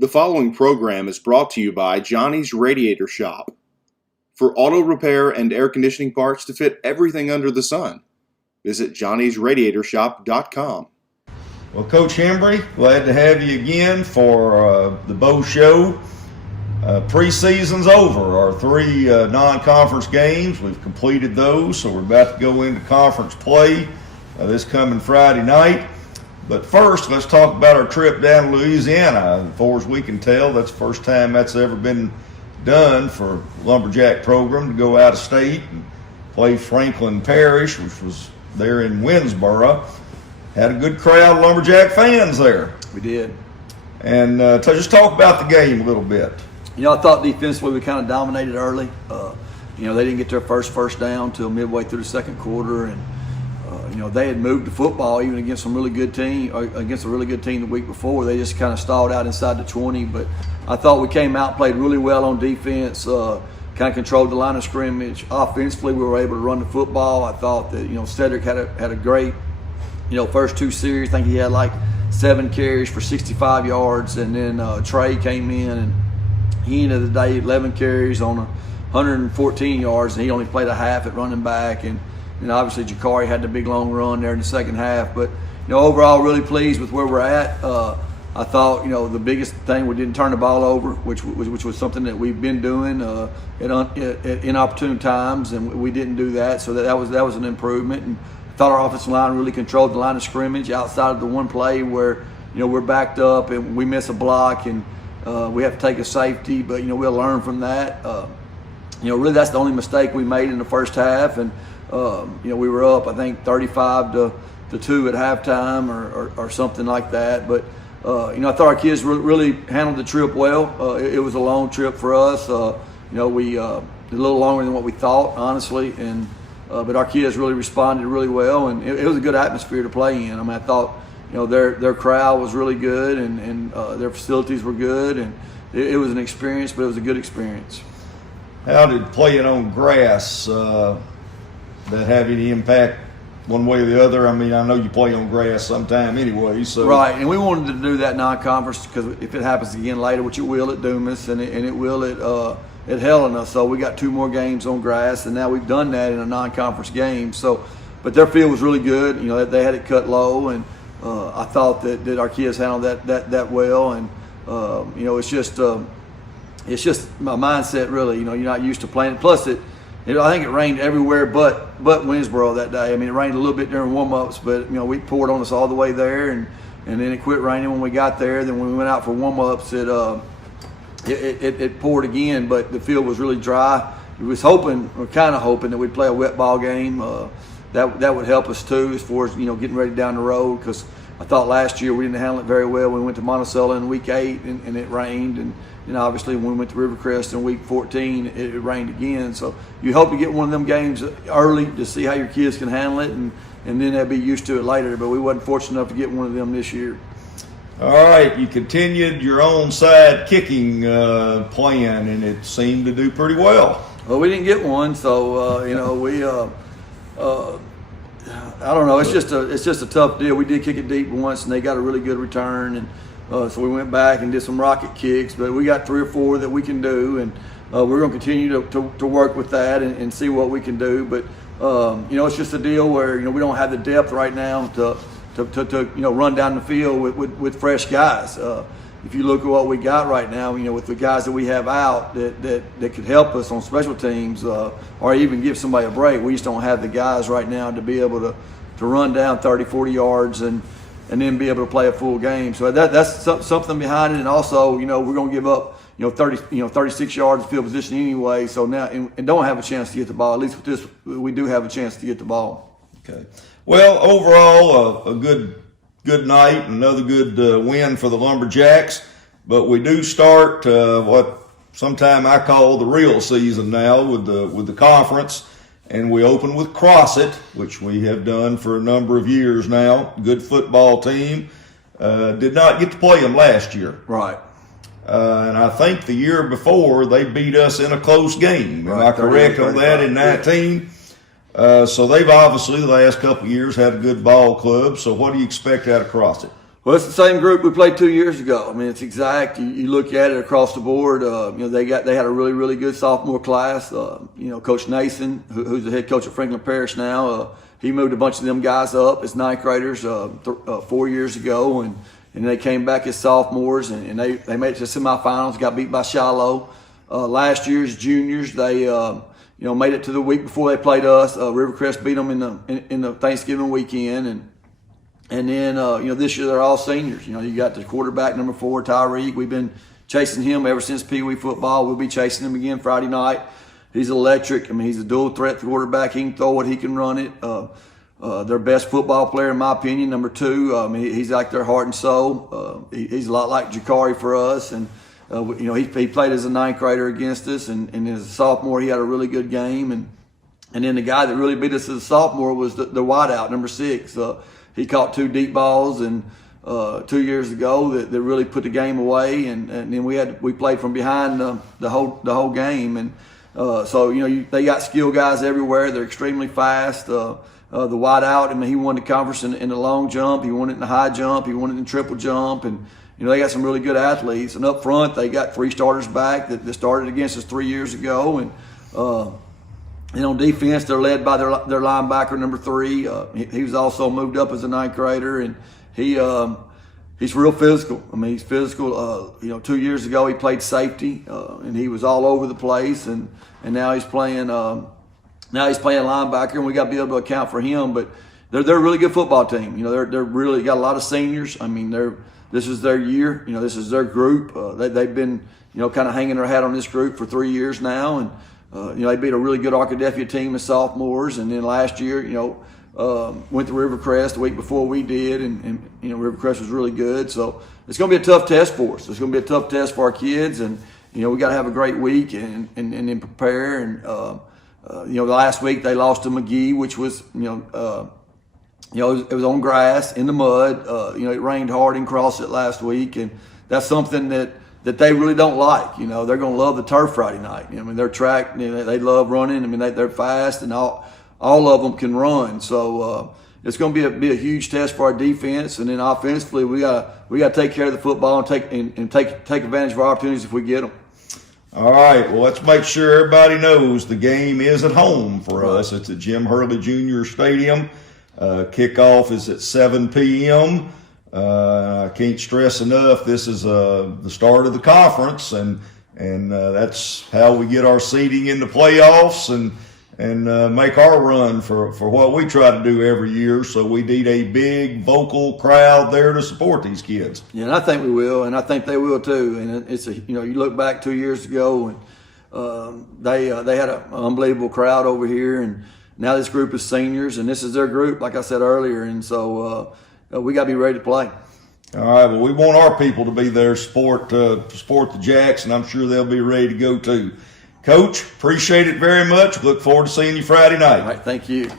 The following program is brought to you by Johnny's Radiator Shop. For auto repair and air conditioning parts to fit everything under the sun, visit johnnysradiatorshop.com. Well, Coach Hembree, glad to have you again for the Bow Show. Preseason's over. Our three non-conference games, we've completed those, so we're about to go into conference play this coming Friday night. But first, let's talk about our trip down to Louisiana. As far as we can tell, that's the first time that's ever been done for a Lumberjack program to go out of state and play Franklin Parish, which was there in Winsboro. Had a good crowd of Lumberjack fans there. We did. And just talk about the game a little bit. You know, I thought defensively we kind of dominated early. They didn't get their first down until midway through the second quarter, and they had moved the football even against some really good team, against a really good team the week before. They just kind of stalled out inside the 20. But I thought we came out, played really well on defense, kind of controlled the line of scrimmage. Offensively, we were able to run the football. I thought that Cedric had a great first two series. I think he had like 7 carries for 65 yards, and then Trey came in and he ended the day 11 carries on 114 yards, and he only played a half at running back. And obviously Jakari had the big long run there in the second half. But overall, really pleased with where we're at. I thought the biggest thing, we didn't turn the ball over, which was something that we've been doing at inopportune times, and we didn't do that. So that was an improvement. And I thought our offensive line really controlled the line of scrimmage outside of the one play where we're backed up and we miss a block and we have to take a safety. But we'll learn from that. Really that's the only mistake we made in the first half, and we were up, I think, 35-2 at halftime or something like that. But I thought our kids really handled the trip well. It was a long trip for us. We a little longer than what we thought, honestly, and but our kids really responded really well, and it was a good atmosphere to play in. I mean, I thought their crowd was really good, and their facilities were good, and it was an experience, but it was a good experience. How did playing on grass that have any impact one way or the other? I mean, I know you play on grass sometime anyway. So right, and we wanted to do that non-conference because if it happens again later, which it will at Dumas and it will at Helena, so we got 2 more games on grass, and now we've done that in a non-conference game. So, but their field was really good. They had it cut low, and I thought that our kids handled that well, and it's just my mindset really. You're not used to playing. Plus I think it rained everywhere but Winsboro that day. I mean, it rained a little bit during warm-ups, but we poured on us all the way there, and then it quit raining when we got there. Then when we went out for warm-ups, it poured again, but the field was really dry. We was kind of hoping that we'd play a wet ball game. That would help us too, as far as getting ready down the road, because I thought last year we didn't handle it very well. We went to Monticello in week 8 and it rained, and obviously when we went to Rivercrest in week 14, it rained again. So you hope to get one of them games early to see how your kids can handle it, and then they'll be used to it later. But we wasn't fortunate enough to get one of them this year. All right, you continued your onside kicking plan, and it seemed to do pretty well. Well, we didn't get one, so we I don't know. It's just a tough deal. We did kick it deep once, and they got a really good return, and so we went back and did some rocket kicks. But we got 3 or 4 that we can do, and we're going to continue to work with that and see what we can do. But it's just a deal where we don't have the depth right now to run down the field with fresh guys. If you look at what we got right now, with the guys that we have out that could help us on special teams or even give somebody a break, we just don't have the guys right now to be able to run down 30, 40 yards and then be able to play a full game. So that's something behind it. And also, we're going to give up 36 yards of field position anyway. So now and don't have a chance to get the ball. At least with this, we do have a chance to get the ball. Okay. Well, overall, a good night, another good win for the Lumberjacks. But we do start what sometime I call the real season now with the conference, and we open with Crossett, which we have done for a number of years now. Good football team. Did not get to play them last year. Right. And I think the year before they beat us in a close game. Am I correct on that in 19? So they've obviously the last couple of years had a good ball club. So what do you expect out of Crossett? Well, it's the same group we played 2 years ago. I mean, it's exact. You look at it across the board. They had a really, really good sophomore class. Coach Nason, who's the head coach at Franklin Parish now, he moved a bunch of them guys up as ninth graders 4 years ago, and they came back as sophomores, and they made it to the semifinals. Got beat by Shiloh. Last year's juniors, they made it to the week before they played us. Rivercrest beat them in the Thanksgiving weekend, and then, this year they're all seniors. You got the quarterback, number 4, Tyreek. We've been chasing him ever since Pee Wee football. We'll be chasing him again Friday night. He's electric. I mean, he's a dual threat quarterback. He can throw it. He can run it. Their best football player, in my opinion, number 2. He's like their heart and soul. He's a lot like Jakari for us. And, he played as a ninth grader against us. And as a sophomore, he had a really good game. And then the guy that really beat us as a sophomore was the wideout, number 6. He caught 2 deep balls and 2 years ago that really put the game away, and then we played from behind the whole game, and they got skill guys everywhere. They're extremely fast. The wideout, I mean, he won the conference in the long jump. He won it in the high jump. He won it in triple jump, and they got some really good athletes. And up front, they got 3 starters back that started against us 3 years ago, and on defense, they're led by their linebacker, number 3. He was also moved up as a ninth grader, and he's real physical. I mean, he's physical. 2 years ago he played safety, and he was all over the place, and now he's playing linebacker, and we got to be able to account for him. But they're a really good football team. They're really got a lot of seniors. I mean, this is their year. This is their group. They've been kind of hanging their hat on this group for 3 years now, and they beat a really good Arkadelphia team as sophomores, and then last year, went to Rivercrest the week before we did, and Rivercrest was really good. So it's going to be a tough test for us. It's going to be a tough test for our kids, and we got to have a great week and then prepare. And the last week they lost to McGee, which was it was on grass in the mud. It rained hard in CrossFit last week, and that's something that they really don't like. They're going to love the turf Friday night. I mean, they're track. They love running. I mean, they're fast, and all of them can run. So it's going to be a huge test for our defense, and then offensively, we got to take care of the football and take advantage of our opportunities if we get them. All right. Well, let's make sure everybody knows the game is at home for us. It's at Jim Hurley Jr. Stadium. Kickoff is at 7 p.m. I can't stress enough, this is the start of the conference, and that's how we get our seeding in the playoffs and make our run for what we try to do every year. So we need a big vocal crowd there to support these kids. Yeah, and I think we will, and I think they will too. And it's you look back 2 years ago, and they had an unbelievable crowd over here, and now this group is seniors, and this is their group, like I said earlier, and so we got to be ready to play. All right, well, we want our people to be there, support the Jacks, and I'm sure they'll be ready to go too. Coach, appreciate it very much. Look forward to seeing you Friday night. All right, thank you.